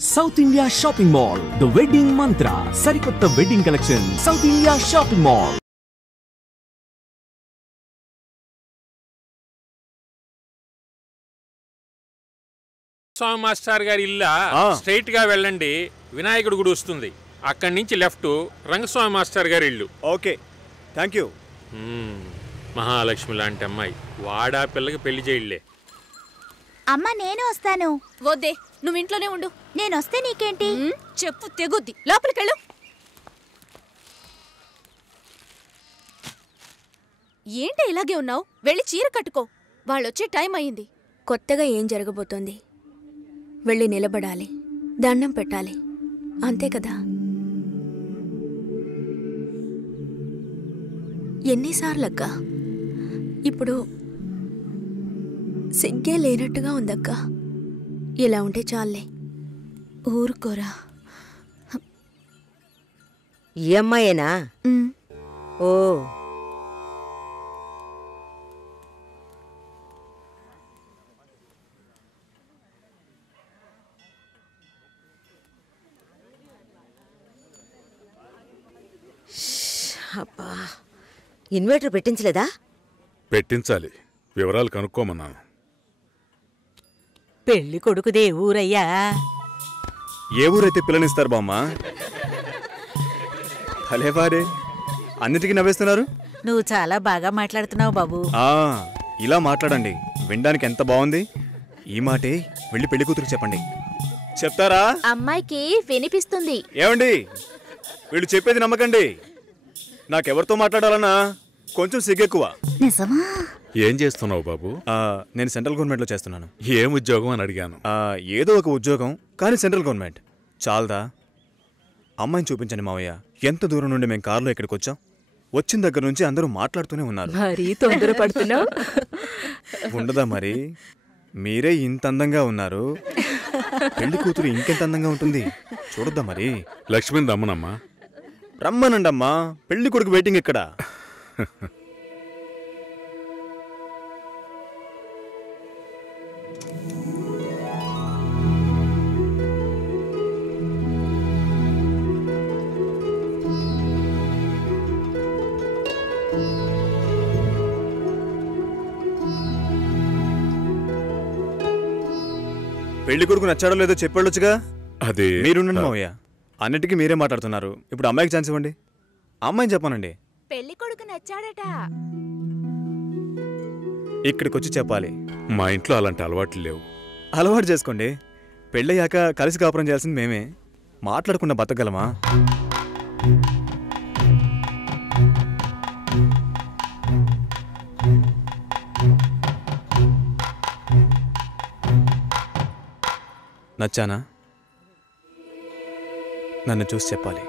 South India Shopping Mall, the wedding mantra. Sarikotta wedding collection. South India Shopping Mall. Swamy master గారి ఇల్లా straight గా వెళ్ళండి, వినాయకుడి గుడి వస్తుంది. అక్కడి నుంచి లెఫ్ట్ రంగస్వామి మాస్టర్ గారి ఇల్లు. Okay, thank you. మహాలక్ష్మి లాంటి అమ్మాయి, వాడా పిల్లకి పెళ్లి చేయలే. అమ్మ నేను వస్తాను. వద్దే, నువ్వు ఇంట్లోనే ఉండు. నేను వస్తే నీకేంటి? చెప్పు తెగుద్ది. లోపలికెళ్ళు. ఏంటి ఇలాగే ఉన్నావు? వెళ్ళి చీర కట్టుకో, వాళ్ళొచ్చే టైం అయింది. కొత్తగా ఏం జరగబోతోంది? వెళ్ళి నిలబడాలి, దండం పెట్టాలి, అంతే కదా. ఎన్నిసార్లక్క? ఇప్పుడు సిగ్గే లేనట్టుగా ఉందక్క. ఇలా ఉంటే చాలే. ఊరుకోరా. ఈ అమ్మాయేనా? ఓ, అబ్బా, ఇన్వర్టర్ పెట్టించలేదా? పెట్టించాలి, వివరాలు కనుక్కోమన్నాను. పెళ్లి కొడుకుదే ఊరయ్యా? ఏ ఊరైతే పిల్లనిస్తారు బామ్మ? భలేవారే, అన్నిటికీ నవ్వేస్తున్నారు. నువ్వు చాలా బాగా మాట్లాడుతున్నావు బాబు. ఇలా మాట్లాడండి, వినడానికి ఎంత బాగుంది. ఈ మాటే వెళ్ళి పెళ్లి కూతురికి చెప్పండి. చెప్తారా? అమ్మాయికి వినిపిస్తుంది. ఏమండి, వీళ్ళు చెప్పేది నమ్మకండి. నాకెవరితో మాట్లాడాలన్నా కొంచెం సిగ్గెక్కువ. నిజమా? ఏం చేస్తున్నావు బాబు? నేను సెంట్రల్ గవర్నమెంట్లో చేస్తున్నాను. ఏం ఉద్యోగం అని అడిగాను. ఏదో ఒక ఉద్యోగం, కానీ సెంట్రల్ గవర్నమెంట్. చాలదా? అమ్మాయిని చూపించండి మావయ్య. ఎంత దూరం నుండి మేము కారులో ఇక్కడికి వచ్చాం. వచ్చిన దగ్గర నుంచి అందరూ మాట్లాడుతూనే ఉన్నారు. మరీ తొందరపడుతున్నావు. ఉండదా మరి? మీరే ఇంత అందంగా ఉన్నారు, పెళ్లి కూతురు ఇంకెంత అందంగా ఉంటుంది చూడొద్దా మరి? లక్ష్మిని రమ్మనమ్మా. రమ్మనండమ్మా, పెళ్లి కొడుకు వెయిటింగ్ ఇక్కడ. పెళ్లి కొడుకు నచ్చాడో లేదో చెప్పాడొచ్చుగా. అది మీరుండండి మావయ్య, అన్నిటికీ మీరే మాట్లాడుతున్నారు. ఇప్పుడు అమ్మాయికి ఛాన్స్ ఇవ్వండి. అమ్మాయిని చెప్పానండి. పెళ్లి కొడుకు నచ్చాడట. ఇక్కడికి వచ్చి చెప్పాలి. మా ఇంట్లో అలాంటి అలవాట్లు లేవు. అలవాటు చేసుకోండి. పెళ్ళయ్యాక కలిసి కాపురం చేయాల్సింది మేమే. మాట్లాడకుండా బతకగలమా? నచ్చానా? నన్ను చూసి చెప్పాలి.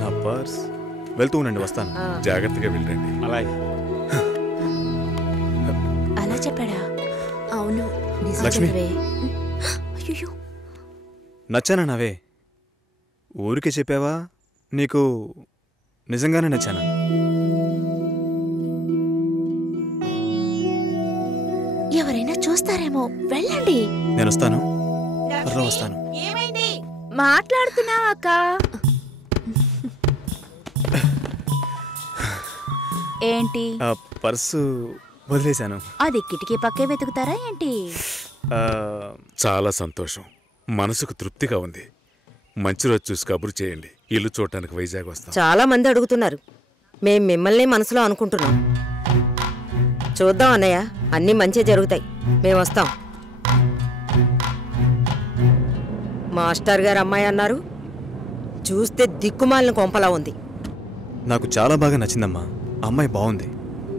నా పర్స్. వెళ్తూ ఉండండి, వస్తాను. జాగ్రత్తగా వెళ్ళండి. అలాగే. అలా చెప్పాడా? అవును. లక్ష్మి, అయ్యో, నచ్చానా నావే? ఊరికే చెప్పావా? నీకు నిజంగానే నచ్చానా? ఎవరైనా చూస్తారేమో, వెళ్ళండి. నేను వస్తాను, త్వరలో వస్తాను. ఏమైంది? మాట్లాడుతున్నావా అక్క? ఏంటి? పర్సు వదిలేశాను. అది కిటికీ పక్కే వెతుకుతారా ఏంటి? చాలా సంతోషం, మనసుకు తృప్తిగా ఉంది. మంచి రోజు చూసి కబురు చేయండి. ఇల్లు చూడటానికి వైజాగ్ వస్తాం. చాలా మంది అడుగుతున్నారు. మేం మిమ్మల్ని మనసులో అనుకుంటున్నాం. చూద్దాం అన్నయ్య, అన్నీ మంచి జరుగుతాయి. మేము వస్తాం. మాస్టర్ గారు అమ్మాయి అన్నారు, చూస్తే దిక్కుమాలిన కొంపలా ఉంది. నాకు చాలా బాగా నచ్చిందమ్మా. అమ్మాయి బాగుంది.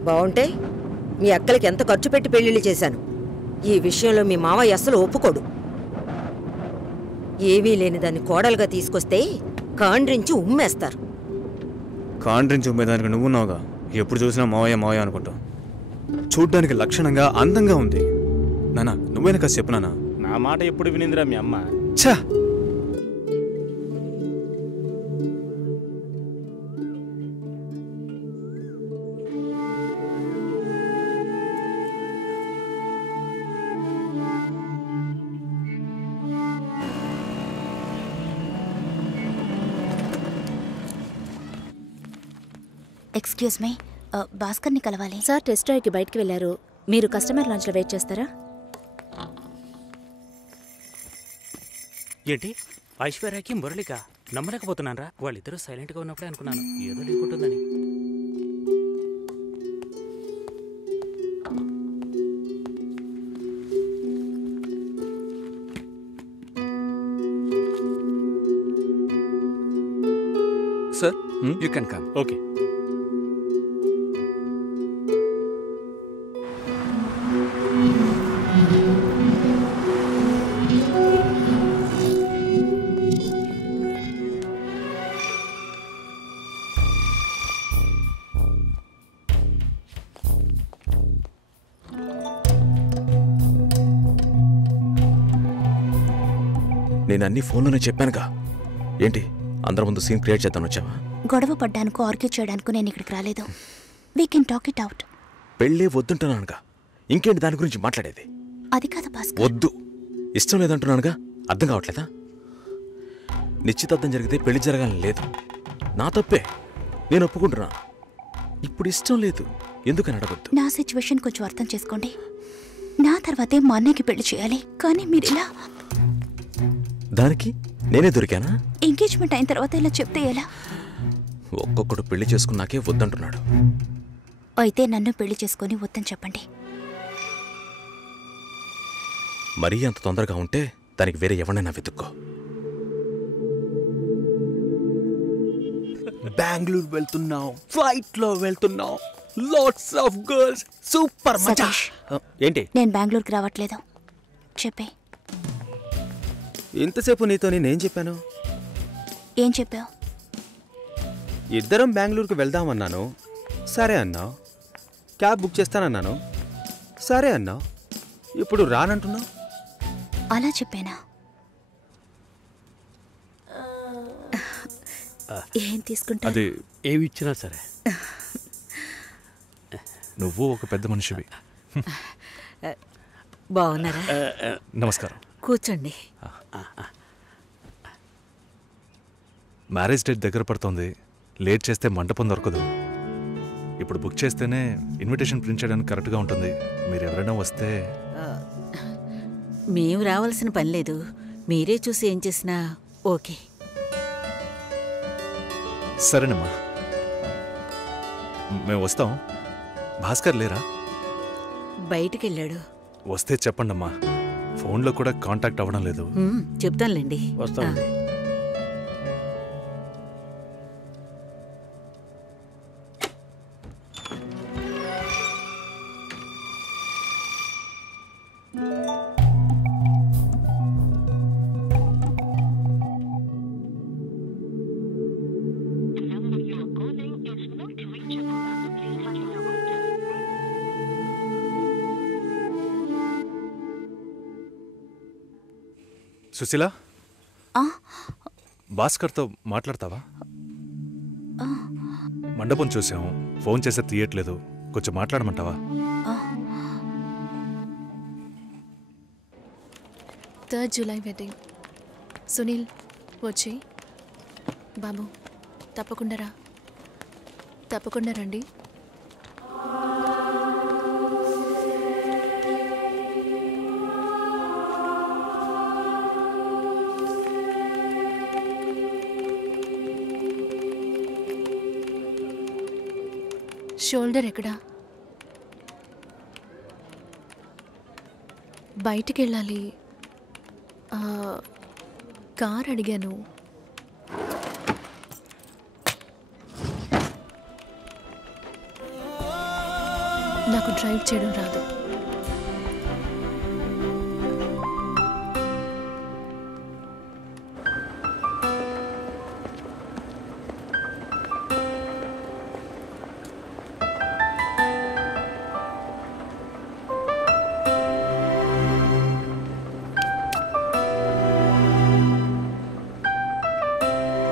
బాగుంటే మీ అక్కలకి ఎంత ఖర్చు పెట్టి పెళ్లిళ్ళు చేశాను. ఈ విషయంలో మీ మావయ్య అస్సలు ఒప్పుకోడు. ఏవీ లేని దాన్ని కోడలుగా తీసుకొస్తే కాండ్రించి ఉమ్మేస్తారు. కాండ్రించి ఉమ్మేదానికి నువ్వున్నావుగా. ఎప్పుడు చూసినా మావయ్య మావయ్య అనుకుంటావు. చూడ్డానికి లక్షణంగా అందంగా ఉంది. నానా, నువ్వేనా కాస్త చెప్పు నానా. నా మాట ఎప్పుడు వినిందిరా మీ అమ్మ? ఛా, ఎక్స్క్యూజ్ మీ, భాస్కర్ని కలవాలి. సార్ టెస్ట్ డ్రైవ్కి బయటికి వెళ్ళారు. మీరు కస్టమర్ లాంచ్లో వెయిట్ చేస్తారా? ఏంటి ఐశ్వర్యకి మురళిక నమ్మలేకపోతున్నాను రా. వాళ్ళిద్దరూ సైలెంట్గా ఉన్నప్పుడే అనుకున్నాను ఏదో లేకుంటుందని. Sir, you can come. Okay. నేను అన్ని ఫోన్లోనే చెప్పానుగా. ఏంటి అందరి ముందు సీన్ క్రియేట్ చేద్దాం వచ్చావా? గొడవ పడ్డానుకో, ఆర్గ్యూ చేయడానికి నేను ఇక్కడికి రాలేదు. We can talk it out. పెళ్ళే వద్దుంటున్నానుగా, ఇంకేంటి దాని గురించి మాట్లాడేది? అది కాదు భాస్కర్. వద్దు, ఇష్టం లేదంటున్నానుగా. అర్థం కావట్లేదా? నిశ్చితార్థం జరిగితే పెళ్లి జరగాలని లేదు, నా తప్పే, నేను ఒప్పుకుంటున్నా. ఇప్పుడు ఇష్టం లేదు, ఎందుకని అడగొద్దు. నా సిచ్యువేషన్ కొంచెం అర్థం చేసుకోండి. నా తర్వాతే మా అన్నయ్యకి పెళ్లి చేయాలి, కానీ మీరిలా. దానికి నేనే దొరికానా? ఎంగేజ్మెంట్ అయిన తర్వాత ఇలా చెప్తే ఎలా? ఒక్కొక్కడు పెళ్లి చేసుకున్నాకే వద్దంటున్నాడు. అయితే నన్ను పెళ్లి చేసుకొని వద్దని చెప్పండి. మరీ అంత తొందరగా ఉంటే దానికి వేరే ఎవరినైనా వెతుక్కో. బెంగళూరు వెళ్తున్నాం, ఫ్లైట్ లో వెళ్తున్నాం, లాట్స్ ఆఫ్ గర్ల్స్, సూపర్ మజా. ఏంటి? నేను బెంగళూరుకి రావట్లేదు. చెప్పే. ఇంతసేపు నీతో నేనేం చెప్పాను? ఏం చెప్పావు? ఇద్దరం బెంగళూరుకు వెళ్దామన్నాను, సరే అన్నావు. క్యాబ్ బుక్ చేస్తానన్నాను, సరే అన్నావు. ఇప్పుడు రానంటున్నావు. అలా చెప్పానా? ఏం తీసుకుంటా? అది ఏమి ఇచ్చినా సరే. నువ్వు ఒక పెద్ద మనిషివి. బాగున్నారా? నమస్కారం. కూర్చోండి. మ్యారేజ్ డేట్ దగ్గర పడుతోంది, లేట్ చేస్తే మంటపం దొరకదు. ఇప్పుడు బుక్ చేస్తేనే ఇన్విటేషన్ ప్రింట్ చేయడానికి కరెక్ట్గా ఉంటుంది. మీరు ఎవరైనా వస్తే. మేము రావాల్సిన పని లేదు, మీరే చూసి ఏం చేసినా ఓకే. సరేనమ్మా, మేము వస్తాం. భాస్కర్ లేరా? బయటికి వెళ్ళాడు. వస్తే చెప్పండమ్మా, ఫోన్లో కూడా కాంటాక్ట్ అవ్వడం లేదు. చెప్తానులేండి. వస్తామండి. సుశీల, భాస్కర్తో మాట్లాడతావా? మండపం చూసాం, ఫోన్ చేస్తే తీయట్లేదు, కొంచెం మాట్లాడమంటావా? 3rd July wedding. సునీల్ వచ్చి. బాబు తప్పకుండా రండి. షోల్డర్ ఎక్కడా? బయటికి వెళ్ళాలి. కార్ అడిగాను. నాకు డ్రైవ్ చేయడం రాదు.